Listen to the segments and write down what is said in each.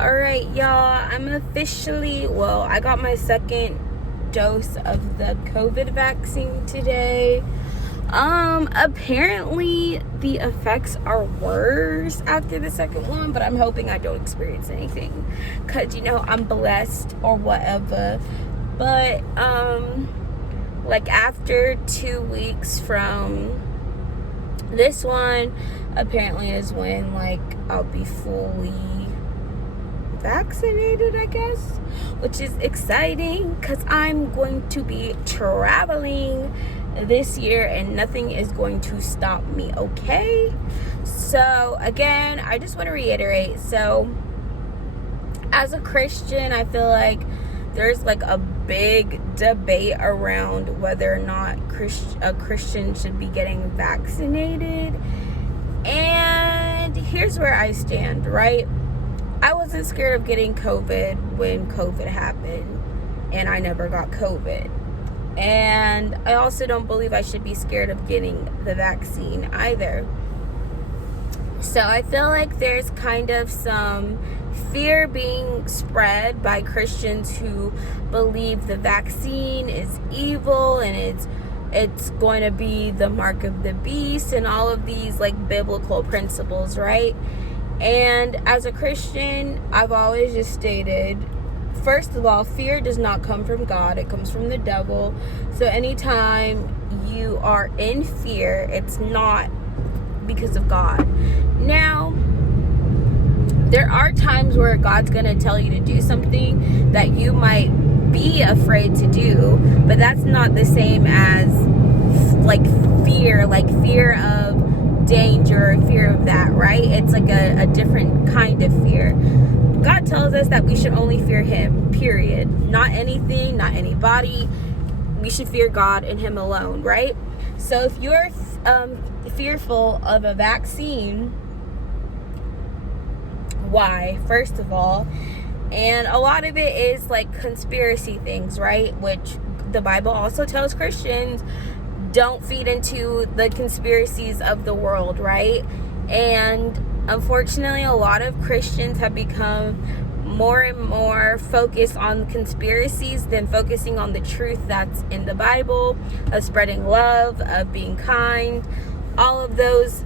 Alright, y'all, I got my second dose of the COVID vaccine today. Apparently the effects are worse after the second one, but I'm hoping I don't experience anything, because, I'm blessed or whatever. But, after 2 weeks from this one, apparently is when, I'll be fully vaccinated, I guess, which is exciting because I'm going to be traveling this year and nothing is going to stop me, okay? So again, I just want to reiterate, so as a Christian, I feel like there's a big debate around whether or not a Christian should be getting vaccinated. And here's where I stand, right? I wasn't scared of getting COVID when COVID happened, and I never got COVID. And I also don't believe I should be scared of getting the vaccine either. So I feel like there's kind of some fear being spread by Christians who believe the vaccine is evil and it's going to be the mark of the beast and all of these biblical principles, right? And as a Christian, I've always just stated, first of all, fear does not come from God. It comes from the devil. So anytime you are in fear, it's not because of God. Now, there are times where God's going to tell you to do something that you might be afraid to do, but that's not the same as fear of danger, fear of that, right? It's a different kind of fear. God tells us that we should only fear him, period. Not anything, not anybody. We should fear God and him alone, right? So if you're fearful of a vaccine, why? First of all, and a lot of it is conspiracy things, right? Which the Bible also tells Christians don't feed into the conspiracies of the world, right? And unfortunately, a lot of Christians have become more and more focused on conspiracies than focusing on the truth that's in the Bible, of spreading love, of being kind, all of those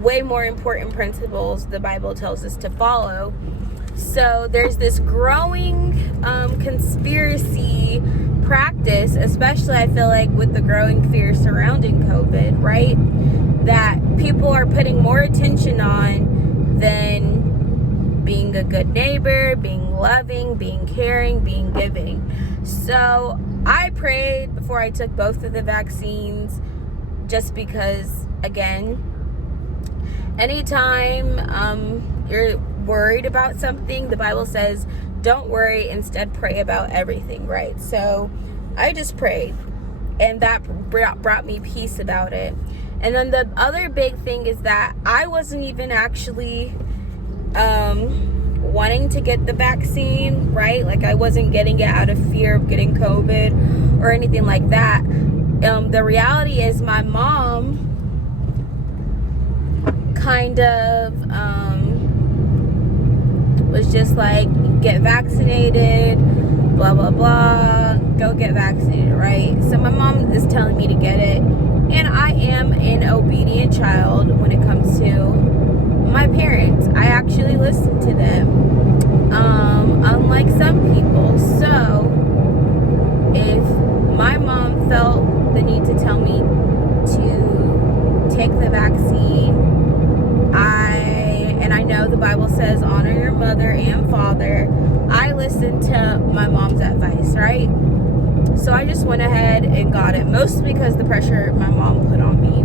way more important principles the Bible tells us to follow. So there's this growing conspiracy practice, especially I feel like with the growing fear surrounding COVID, right? That people are putting more attention on than being a good neighbor, being loving, being caring, being giving. So I prayed before I took both of the vaccines, just because, again, anytime you're worried about something, the Bible says don't worry, instead pray about everything, right? So I just prayed, and that brought me peace about it. And then the other big thing is that I wasn't even actually wanting to get the vaccine, right? I wasn't getting it out of fear of getting COVID or anything like that. The reality is my mom kind of was just get vaccinated, blah blah blah, go get vaccinated, right? So my mom is telling me to get it, and I am an obedient child when it comes to my parents. I actually listen to them, unlike some people. So if my mom felt the need to tell me to take the vaccine, I know the Bible says honor your mother and father. I listened to my mom's advice, right? So I just went ahead and got it, mostly because the pressure my mom put on me,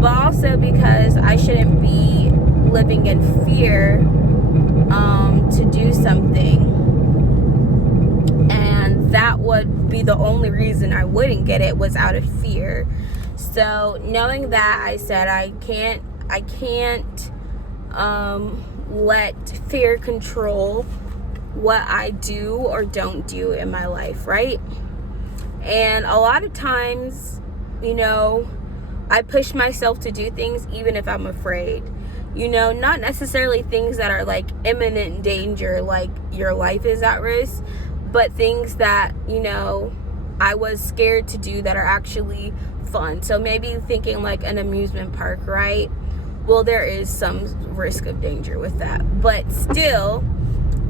but also because I shouldn't be living in fear to do something, and that would be the only reason I wouldn't get it, was out of fear. So knowing that, I said I can't let fear control what I do or don't do in my life, right? And a lot of times, I push myself to do things even if I'm afraid. not necessarily things that are like imminent danger, like your life is at risk, but things that, I was scared to do that are actually fun. So maybe thinking like an amusement park, right? Well, there is some risk of danger with that, but still,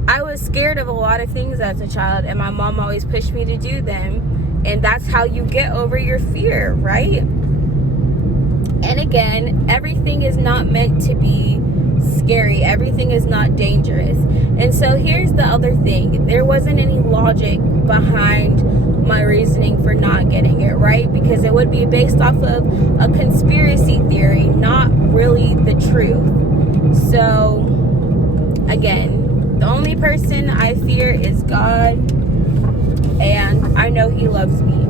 I was scared of a lot of things as a child, and my mom always pushed me to do them, and that's how you get over your fear, right? And again, everything is not meant to be scary. Everything is not dangerous. And so here's the other thing. There wasn't any logic behind my reasoning for not getting it, right? Because it would be based off of a conspiracy theory, not really the truth. So, again, the only person I fear is God, and I know He loves me.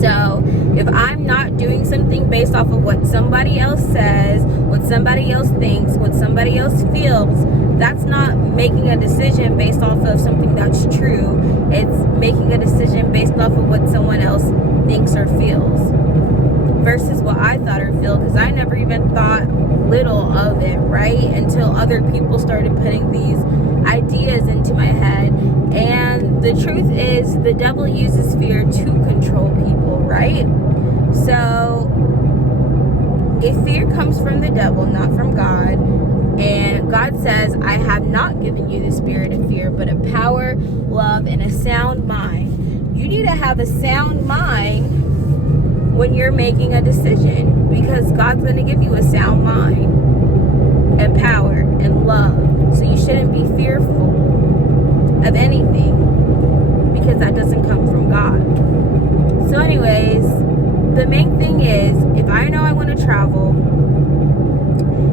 So, if I'm not doing something based off of what somebody else says, what somebody else thinks, what somebody else feels, that's not making a decision based off of something that's true. It's making a decision based off of what someone else thinks or feels versus what I thought or feel, because I never even thought little of it, right? Until other people started putting these ideas into my head. And the truth is, the devil uses fear to control people, right? So if fear comes from the devil, not from God, and God says, I have not given you the spirit of fear, but of power, love, and a sound mind. You need to have a sound mind when you're making a decision, because God's going to give you a sound mind and power and love. So you shouldn't be fearful of anything, because that doesn't come from God. So anyways, the main thing is, if I know I want to travel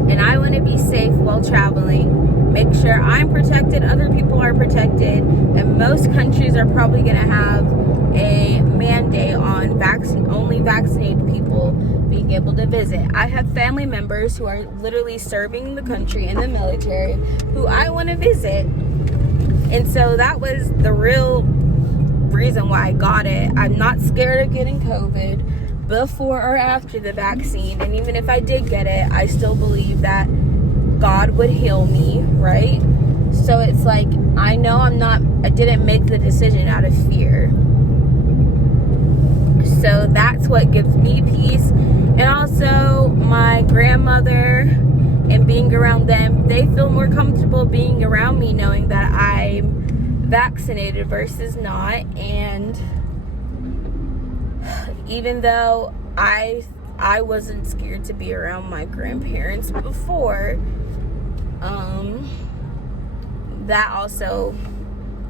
and I want to be safe while traveling, make sure I'm protected, other people are protected, and most countries are probably going to have a mandate on only vaccinated people being able to visit. I have family members who are literally serving the country in the military who I want to visit. And so that was the real reason why I got it. I'm not scared of getting COVID before or after the vaccine. And even if I did get it, I still believe that God would heal me, right? So it's like, I know I didn't make the decision out of fear. So that's what gives me peace. And also my grandmother and being around them, they feel more comfortable being around me knowing that I'm vaccinated versus not. And even though I wasn't scared to be around my grandparents before, that also,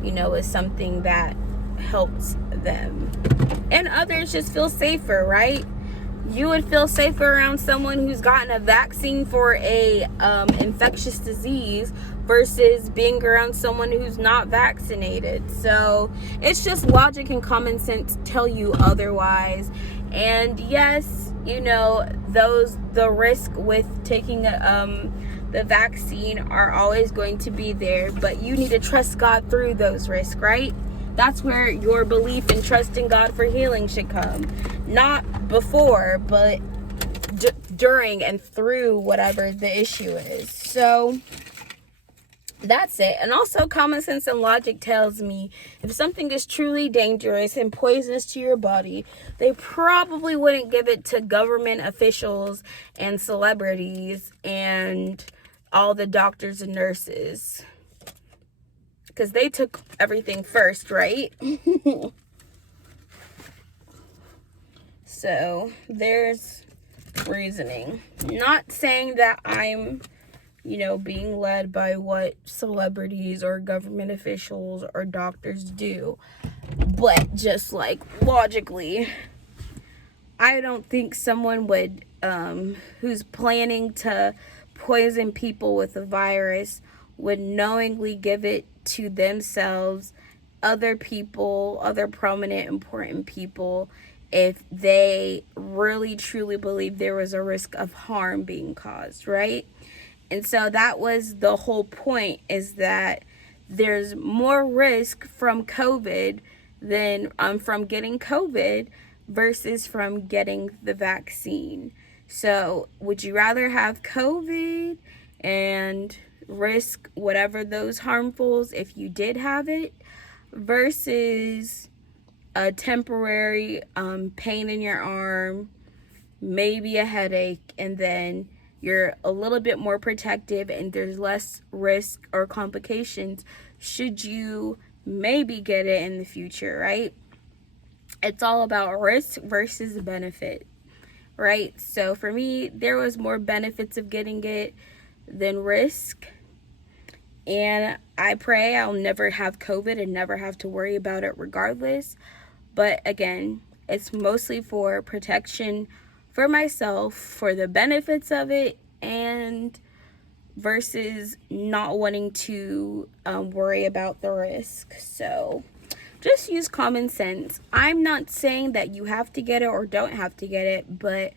is something that helps them. And others just feel safer, right? You would feel safer around someone who's gotten a vaccine for a infectious disease versus being around someone who's not vaccinated. So it's just logic and common sense tell you otherwise. And yes, the risk with taking the vaccine are always going to be there, but you need to trust God through those risks, right? That's where your belief and trust in God for healing should come. Not before, but during and through whatever the issue is. So that's it. And also, common sense and logic tells me if something is truly dangerous and poisonous to your body, they probably wouldn't give it to government officials and celebrities and all the doctors and nurses, because they took everything first, right? So there's reasoning. Not saying that I'm being led by what celebrities or government officials or doctors do, but just like logically, I don't think someone would who's planning to poison people with a virus would knowingly give it to themselves, other people, other prominent, important people, if they really truly believe there was a risk of harm being caused, right? And so that was the whole point, is that there's more risk from COVID than from getting COVID versus from getting the vaccine. So would you rather have COVID and risk whatever those harmfuls if you did have it, versus a temporary pain in your arm, maybe a headache, and then you're a little bit more protective and there's less risk or complications should you maybe get it in the future, right? It's all about risk versus benefit, right? So for me, there was more benefits of getting it than risk. And I pray I'll never have COVID and never have to worry about it regardless. But again, it's mostly for protection for myself, for the benefits of it, and versus not wanting to worry about the risk. So just use common sense. I'm not saying that you have to get it or don't have to get it, but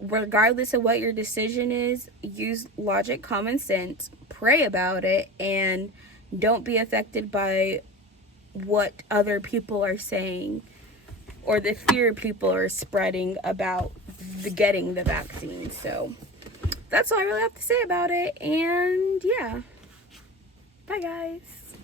regardless of what your decision is, use logic, common sense, pray about it, and don't be affected by what other people are saying or the fear people are spreading about getting the vaccine. So that's all I really have to say about it. And yeah, bye guys.